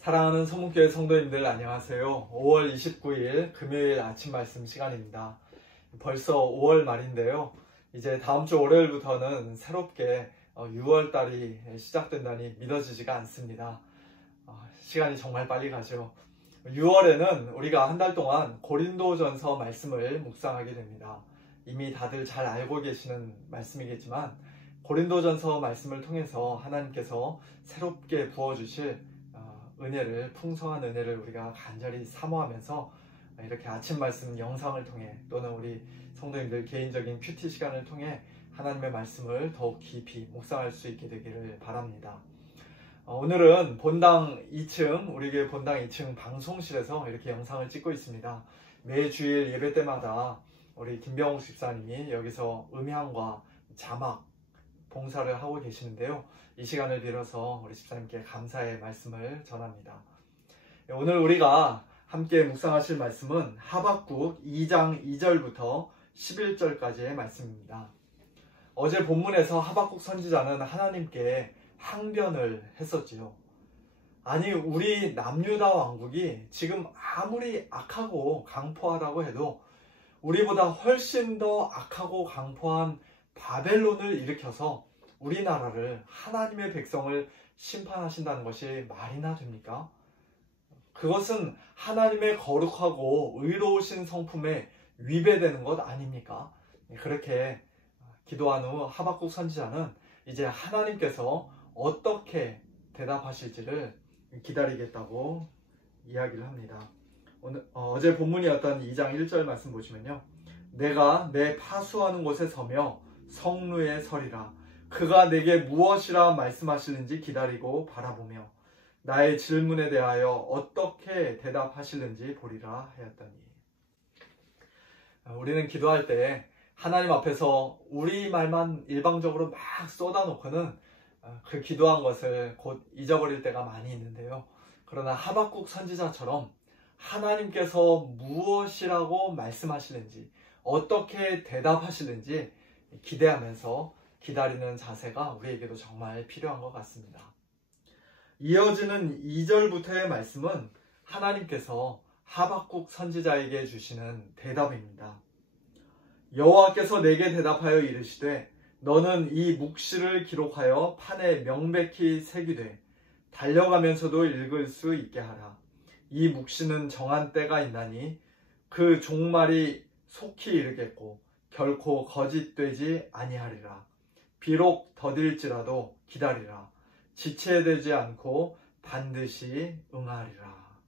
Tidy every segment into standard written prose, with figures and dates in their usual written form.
사랑하는 소문교회 성도님들 안녕하세요. 5월 29일 금요일 아침 말씀 시간입니다. 벌써 5월 말인데요. 이제 다음 주 월요일부터는 새롭게 6월 달이 시작된다니 믿어지지가 않습니다. 시간이 정말 빨리 가죠. 6월에는 우리가 한 달 동안 고린도전서 말씀을 묵상하게 됩니다. 이미 다들 잘 알고 계시는 말씀이겠지만 고린도전서 말씀을 통해서 하나님께서 새롭게 부어주실 은혜를, 풍성한 은혜를 우리가 간절히 사모하면서 이렇게 아침 말씀 영상을 통해 또는 우리 성도님들 개인적인 큐티 시간을 통해 하나님의 말씀을 더욱 깊이 묵상할 수 있게 되기를 바랍니다. 오늘은 본당 2층, 우리 교회 본당 2층 방송실에서 이렇게 영상을 찍고 있습니다. 매주일 예배 때마다 우리 김병욱 집사님이 여기서 음향과 자막 봉사를 하고 계시는데요. 이 시간을 빌어서 우리 집사님께 감사의 말씀을 전합니다. 오늘 우리가 함께 묵상하실 말씀은 하박국 2장 2절부터 11절까지의 말씀입니다. 어제 본문에서 하박국 선지자는 하나님께 항변을 했었지요. 아니, 우리 남유다 왕국이 지금 아무리 악하고 강포하다고 해도 우리보다 훨씬 더 악하고 강포한 바벨론을 일으켜서 우리나라를, 하나님의 백성을 심판하신다는 것이 말이나 됩니까? 그것은 하나님의 거룩하고 의로우신 성품에 위배되는 것 아닙니까? 그렇게 기도한 후 하박국 선지자는 이제 하나님께서 어떻게 대답하실지를 기다리겠다고 이야기를 합니다. 어제 본문이었던 2장 1절 말씀 보시면요. 내가 내 파수하는 곳에 서며 성루에 서리라. 그가 내게 무엇이라 말씀하시는지 기다리고 바라보며 나의 질문에 대하여 어떻게 대답하시는지 보리라 하였더니. 우리는 기도할 때 하나님 앞에서 우리 말만 일방적으로 막 쏟아놓고는 그 기도한 것을 곧 잊어버릴 때가 많이 있는데요. 그러나 하박국 선지자처럼 하나님께서 무엇이라고 말씀하시는지, 어떻게 대답하시는지 기대하면서 기다리는 자세가 우리에게도 정말 필요한 것 같습니다. 이어지는 2절부터의 말씀은 하나님께서 하박국 선지자에게 주시는 대답입니다. 여호와께서 내게 대답하여 이르시되 너는 이 묵시를 기록하여 판에 명백히 새기되 달려가면서도 읽을 수 있게 하라. 이 묵시는 정한 때가 있나니 그 종말이 속히 이르겠고 결코 거짓되지 아니하리라. 비록 더딜지라도 기다리라. 지체되지 않고 반드시 응하리라.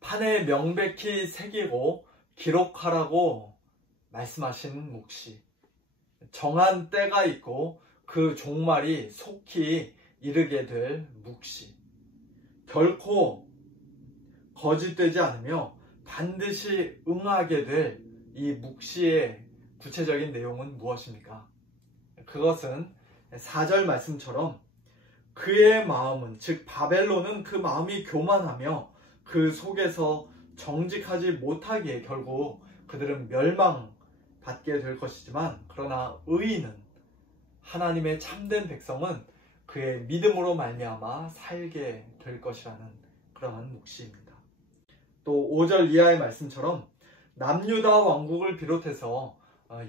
판에 명백히 새기고 기록하라고 말씀하신 묵시. 정한 때가 있고 그 종말이 속히 이르게 될 묵시. 결코 거짓되지 않으며 반드시 응하게 될 이 묵시의 구체적인 내용은 무엇입니까? 그것은 4절 말씀처럼 그의 마음은, 즉 바벨론은 그 마음이 교만하며 그 속에서 정직하지 못하기에 결국 그들은 멸망받게 될 것이지만, 그러나 의인은, 하나님의 참된 백성은 그의 믿음으로 말미암아 살게 될 것이라는 그러한 묵시입니다. 또 5절 이하의 말씀처럼 남유다 왕국을 비롯해서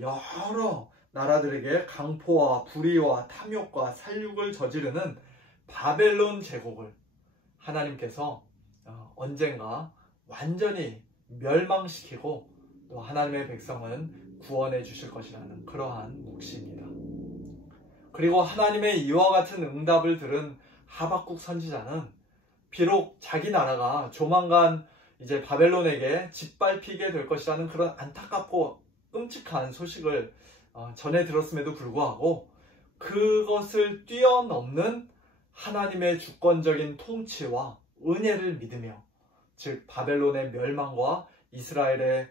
여러 나라들에게 강포와 불의와 탐욕과 살육을 저지르는 바벨론 제국을 하나님께서 언젠가 완전히 멸망시키고 또 하나님의 백성은 구원해 주실 것이라는 그러한 묵시입니다. 그리고 하나님의 이와 같은 응답을 들은 하박국 선지자는 비록 자기 나라가 조만간 이제 바벨론에게 짓밟히게 될 것이라는 그런 안타깝고 끔찍한 소식을 전해 들었음에도 불구하고 그것을 뛰어넘는 하나님의 주권적인 통치와 은혜를 믿으며, 즉 바벨론의 멸망과 이스라엘의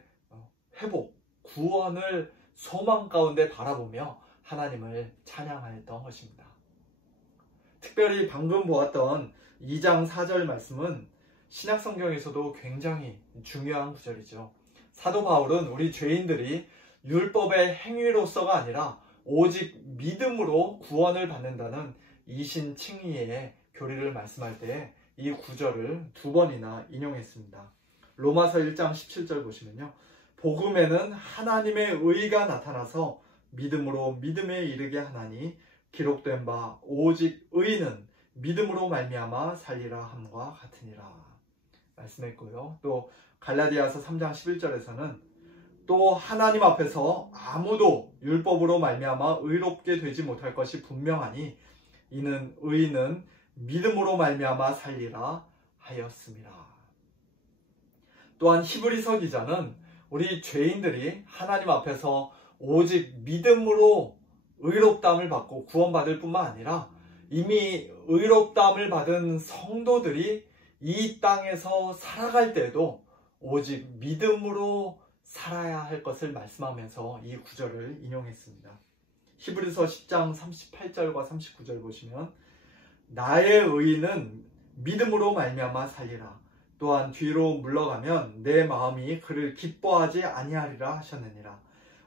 회복, 구원을 소망 가운데 바라보며 하나님을 찬양하였던 것입니다. 특별히 방금 보았던 2장 4절 말씀은 신약성경에서도 굉장히 중요한 구절이죠. 사도 바울은 우리 죄인들이 율법의 행위로서가 아니라 오직 믿음으로 구원을 받는다는 이신칭의의 교리를 말씀할 때 이 구절을 2번이나 인용했습니다. 로마서 1장 17절 보시면요. 복음에는 하나님의 의가 나타나서 믿음으로 믿음에 이르게 하나니 기록된 바 오직 의인은 믿음으로 말미암아 살리라 함과 같으니라 말씀했고요. 또 갈라디아서 3장 11절에서는 또 하나님 앞에서 아무도 율법으로 말미암아 의롭게 되지 못할 것이 분명하니 이는 의인은 믿음으로 말미암아 살리라 하였습니다. 또한 히브리서 기자는 우리 죄인들이 하나님 앞에서 오직 믿음으로 의롭다함을 받고 구원받을 뿐만 아니라 이미 의롭다함을 받은 성도들이 이 땅에서 살아갈 때도 오직 믿음으로 살아야 할 것을 말씀하면서 이 구절을 인용했습니다. 히브리서 10장 38절과 39절 보시면 나의 의인은 믿음으로 말미암아 살리라. 또한 뒤로 물러가면 내 마음이 그를 기뻐하지 아니하리라 하셨느니라.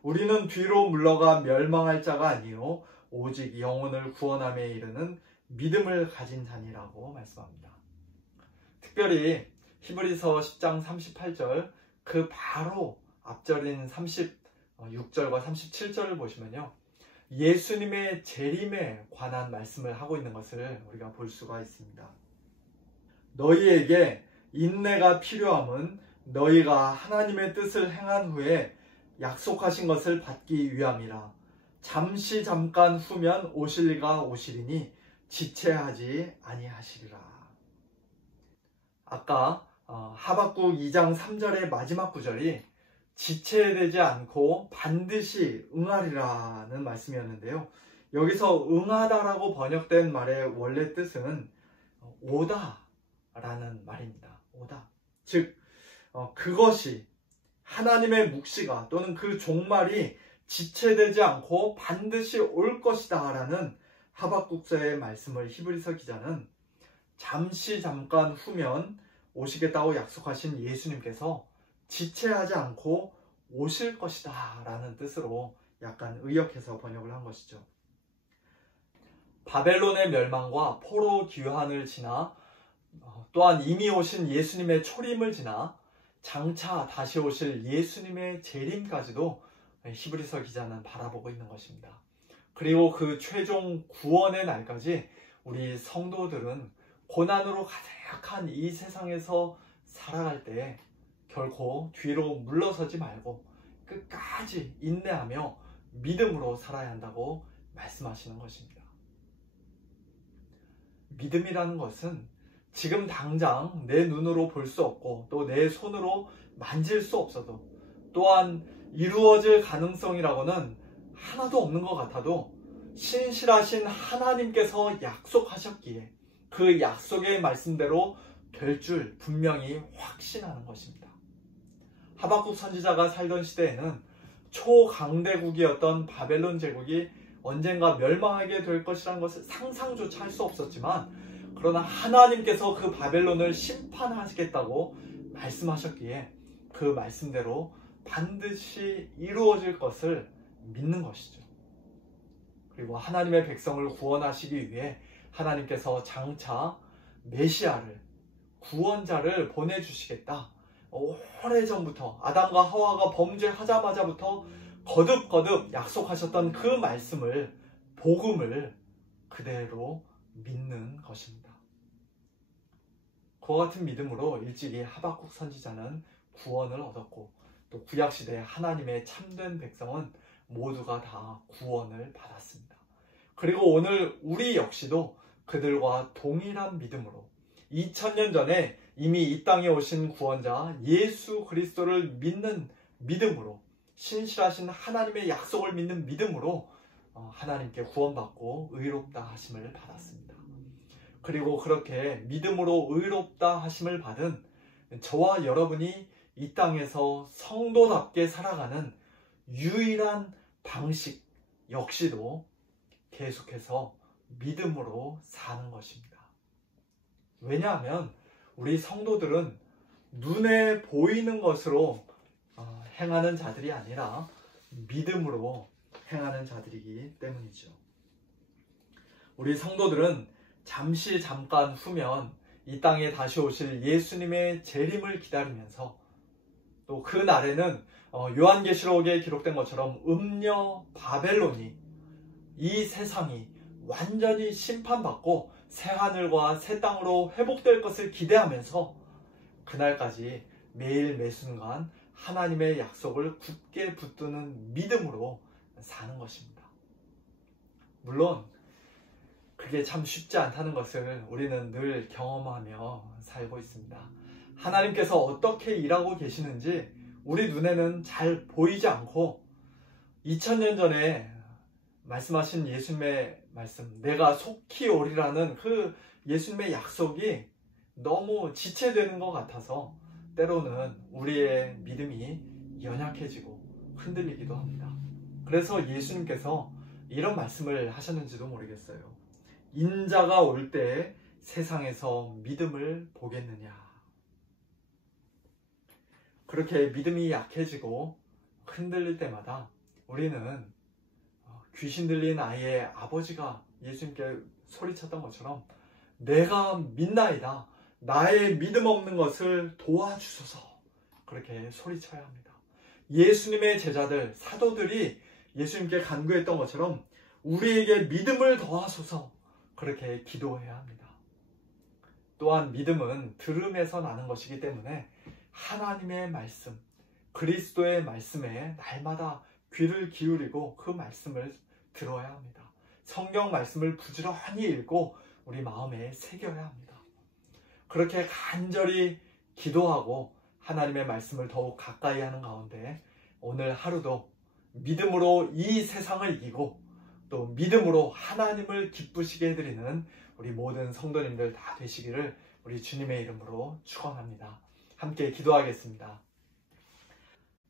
우리는 뒤로 물러가 멸망할 자가 아니요 오직 영혼을 구원함에 이르는 믿음을 가진 자니라고 말씀합니다. 특별히 히브리서 10장 38절 그 바로 앞절인 36절과 37절을 보시면요. 예수님의 재림에 관한 말씀을 하고 있는 것을 우리가 볼 수가 있습니다. 너희에게 인내가 필요함은 너희가 하나님의 뜻을 행한 후에 약속하신 것을 받기 위함이라. 잠시 잠깐 후면 오실 이가 오시리니 지체하지 아니하시리라. 아까 하박국 2장 3절의 마지막 구절이 지체되지 않고 반드시 응하리라는 말씀이었는데요. 여기서 응하다라고 번역된 말의 원래 뜻은 오다라는 말입니다. 오다. 즉 그것이 하나님의 묵시가 또는 그 종말이 지체되지 않고 반드시 올 것이다 라는 하박국서의 말씀을 히브리서 기자는 잠시 잠깐 후면 오시겠다고 약속하신 예수님께서 지체하지 않고 오실 것이다 라는 뜻으로 약간 의역해서 번역을 한 것이죠. 바벨론의 멸망과 포로 귀환을 지나 또한 이미 오신 예수님의 초림을 지나 장차 다시 오실 예수님의 재림까지도 히브리서 기자는 바라보고 있는 것입니다. 그리고 그 최종 구원의 날까지 우리 성도들은 고난으로 가득한 이 세상에서 살아갈 때 결코 뒤로 물러서지 말고 끝까지 인내하며 믿음으로 살아야 한다고 말씀하시는 것입니다. 믿음이라는 것은 지금 당장 내 눈으로 볼 수 없고 또 내 손으로 만질 수 없어도 또한 이루어질 가능성이라고는 하나도 없는 것 같아도 신실하신 하나님께서 약속하셨기에 그 약속의 말씀대로 될 줄 분명히 확신하는 것입니다. 하박국 선지자가 살던 시대에는 초강대국이었던 바벨론 제국이 언젠가 멸망하게 될 것이라는 것을 상상조차 할 수 없었지만 그러나 하나님께서 그 바벨론을 심판하시겠다고 말씀하셨기에 그 말씀대로 반드시 이루어질 것을 믿는 것이죠. 그리고 하나님의 백성을 구원하시기 위해 하나님께서 장차 메시아를 구원자를 보내주시겠다. 오래전부터 아담과 하와가 범죄하자마자부터 거듭거듭 약속하셨던 그 말씀을 복음을 그대로 믿는 것입니다. 그와 같은 믿음으로 일찍이 하박국 선지자는 구원을 얻었고 또 구약시대 하나님의 참된 백성은 모두가 다 구원을 받았습니다. 그리고 오늘 우리 역시도 그들과 동일한 믿음으로 2000년 전에 이미 이 땅에 오신 구원자 예수 그리스도를 믿는 믿음으로 신실하신 하나님의 약속을 믿는 믿음으로 하나님께 구원받고 의롭다 하심을 받았습니다. 그리고 그렇게 믿음으로 의롭다 하심을 받은 저와 여러분이 이 땅에서 성도답게 살아가는 유일한 방식 역시도 계속해서 믿음으로 사는 것입니다. 왜냐하면 우리 성도들은 눈에 보이는 것으로 행하는 자들이 아니라 믿음으로 행하는 자들이기 때문이죠. 우리 성도들은 잠시 잠깐 후면 이 땅에 다시 오실 예수님의 재림을 기다리면서 또 그 날에는 요한계시록에 기록된 것처럼 음녀 바벨론이 이 세상이 완전히 심판받고 새하늘과 새 땅으로 회복될 것을 기대하면서 그날까지 매일 매순간 하나님의 약속을 굳게 붙드는 믿음으로 사는 것입니다. 물론 그게 참 쉽지 않다는 것을 우리는 늘 경험하며 살고 있습니다. 하나님께서 어떻게 일하고 계시는지 우리 눈에는 잘 보이지 않고 2000년 전에 말씀하신 예수님의 말씀, 내가 속히 오리라는 그 예수님의 약속이 너무 지체되는 것 같아서 때로는 우리의 믿음이 연약해지고 흔들리기도 합니다. 그래서 예수님께서 이런 말씀을 하셨는지도 모르겠어요. 인자가 올 때 세상에서 믿음을 보겠느냐. 그렇게 믿음이 약해지고 흔들릴 때마다 우리는 귀신 들린 아이의 아버지가 예수님께 소리쳤던 것처럼 내가 믿나이다. 나의 믿음 없는 것을 도와주소서. 그렇게 소리쳐야 합니다. 예수님의 제자들, 사도들이 예수님께 간구했던 것처럼 우리에게 믿음을 더하소서. 그렇게 기도해야 합니다. 또한 믿음은 들음에서 나는 것이기 때문에 하나님의 말씀, 그리스도의 말씀에 날마다 귀를 기울이고 그 말씀을 들어야 합니다. 성경 말씀을 부지런히 읽고 우리 마음에 새겨야 합니다. 그렇게 간절히 기도하고 하나님의 말씀을 더욱 가까이 하는 가운데 오늘 하루도 믿음으로 이 세상을 이기고 또 믿음으로 하나님을 기쁘시게 해드리는 우리 모든 성도님들 다 되시기를 우리 주님의 이름으로 축원합니다. 함께 기도하겠습니다.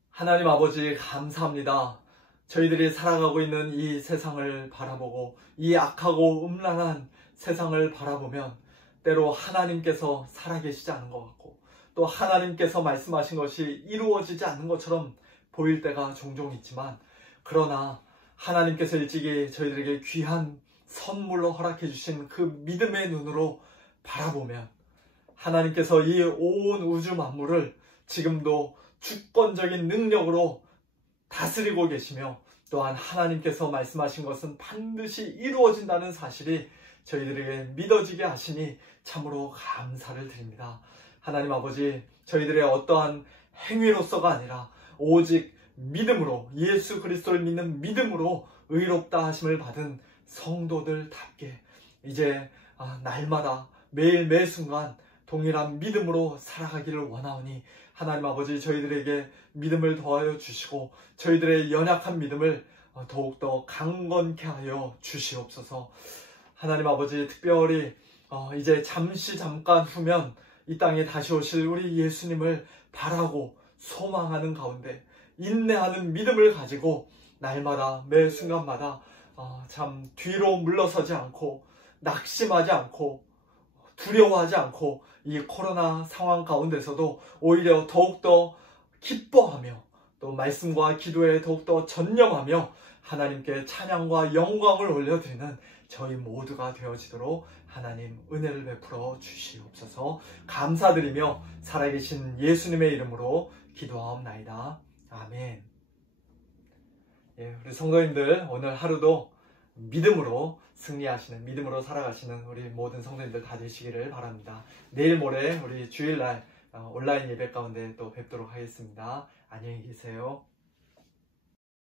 하나님 아버지 감사합니다. 저희들이 살아가고 있는 이 세상을 바라보고 이 악하고 음란한 세상을 바라보면 때로 하나님께서 살아계시지 않은 것 같고 또 하나님께서 말씀하신 것이 이루어지지 않는 것처럼 보일 때가 종종 있지만 그러나 하나님께서 일찍이 저희들에게 귀한 선물로 허락해 주신 그 믿음의 눈으로 바라보면 하나님께서 이 온 우주 만물을 지금도 주권적인 능력으로 다스리고 계시며 또한 하나님께서 말씀하신 것은 반드시 이루어진다는 사실이 저희들에게 믿어지게 하시니 참으로 감사를 드립니다. 하나님 아버지, 저희들의 어떠한 행위로서가 아니라 오직 믿음으로 예수 그리스도를 믿는 믿음으로 의롭다 하심을 받은 성도들답게 이제 날마다 매일 매순간 동일한 믿음으로 살아가기를 원하오니 하나님 아버지 저희들에게 믿음을 더하여 주시고 저희들의 연약한 믿음을 더욱더 강건케 하여 주시옵소서. 하나님 아버지 특별히 이제 잠깐 후면 이 땅에 다시 오실 우리 예수님을 바라고 소망하는 가운데 인내하는 믿음을 가지고 날마다 매 순간마다 참 뒤로 물러서지 않고 낙심하지 않고 두려워하지 않고 이 코로나 상황 가운데서도 오히려 더욱더 기뻐하며 또 말씀과 기도에 더욱더 전념하며 하나님께 찬양과 영광을 올려드리는 저희 모두가 되어지도록 하나님 은혜를 베풀어 주시옵소서. 감사드리며 살아계신 예수님의 이름으로 기도하옵나이다. 아멘. 우리 성도님들 오늘 하루도 믿음으로 승리하시는, 믿음으로 살아가시는 우리 모든 성도님들 다 되시기를 바랍니다. 내일 모레 우리 주일날 온라인 예배 가운데 또 뵙도록 하겠습니다. 안녕히 계세요.